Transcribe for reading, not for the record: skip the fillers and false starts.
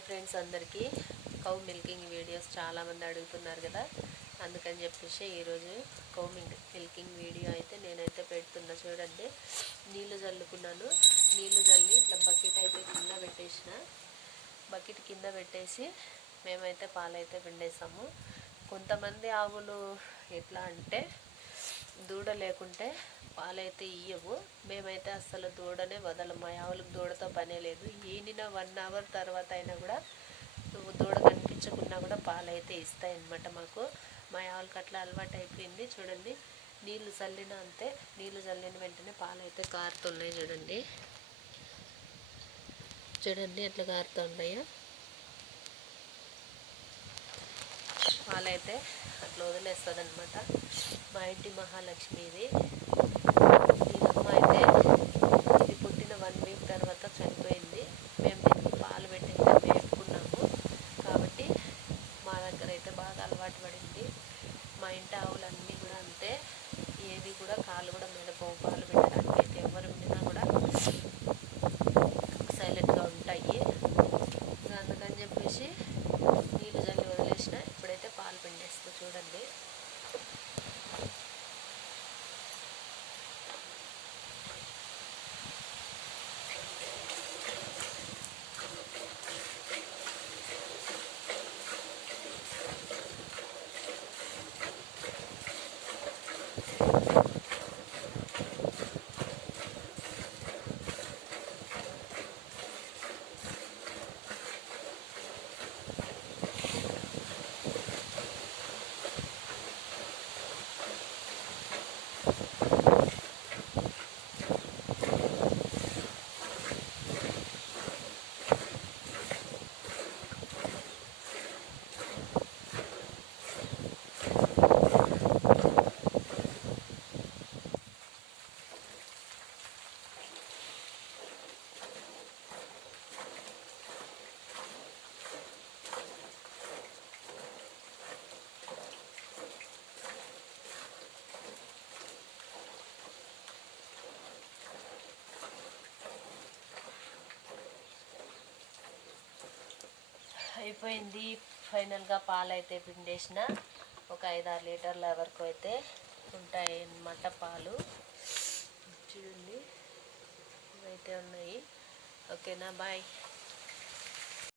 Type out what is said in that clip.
Hi friends, అందరికీ cow milking videos చాలామంది అడుగుతున్నారు కదా, అందుకని చెప్పేసి ఈరోజు కౌ మిల్కింగ్ వీడియో అయితే నేనైతే పెడుతున్నా. చూడండి, నీళ్లు చల్లుకున్నాను. నీళ్లు చల్లి ఇట్లా బకెట్ అయితే కింద పెట్టేసిన. బకెట్ కింద పెట్టేసి మేమైతే పాలైతే పిండేసాము. కొంతమంది ఆవులు ఎట్లా అంటే దూడ లేకుంటే పాలైతే ఇయ్యవు. మేమైతే అస్సలు దూడనే వదలము. మా ఆవులకు దూడతో పనే లేదు. ఈనిన 1 అవర్ తర్వాత అయినా కూడా దూడ కనిపించకున్నా కూడా పాలైతే ఇస్తాయి అన్నమాట మాకు. మా ఆవులకు అట్లా అలవాటు అయిపోయింది. చూడండి, నీళ్లు చల్లిన అంతే, నీళ్లు చల్లిన వెంటనే పాలైతే కారుతున్నాయి. చూడండి చూడండి ఎట్లా కారుతున్నాయో. పాలైతే అట్లా వదిలేస్తుంది అనమాట. మా ఇంటి మహాలక్ష్మి ఇది. దీనమ్మ అయితే ఇది పుట్టిన 1 వీక్ తర్వాత చనిపోయింది. మేము దీనికి పాలు పెట్టి మేపుకున్నాము కాబట్టి మా దగ్గర అయితే బాగా అలవాటు పడింది. మా ఇంటి ఆవులన్నీ కూడా అంతే, ఏది కూడా కాలు కూడా మెదపవు. పాలు పెట్టడానికి అయితే ఎవరు ఉండినా కూడా సైలెంట్గా ఉంటాయి. అందుకని చెప్పేసి నీళ్ళు జల్లి వదిలేసిన. ఇప్పుడైతే పాలు పిండేస్తూ చూడండి. అయిపోయింది. ఫైనల్గా పాలు అయితే పిండేసిన. ఒక 5-6 లీటర్ల వరకు అయితే ఉంటాయి అన్నమాట పాలు. చూడండి, ఇవైతే ఉన్నాయి. ఓకేనా, బాయ్.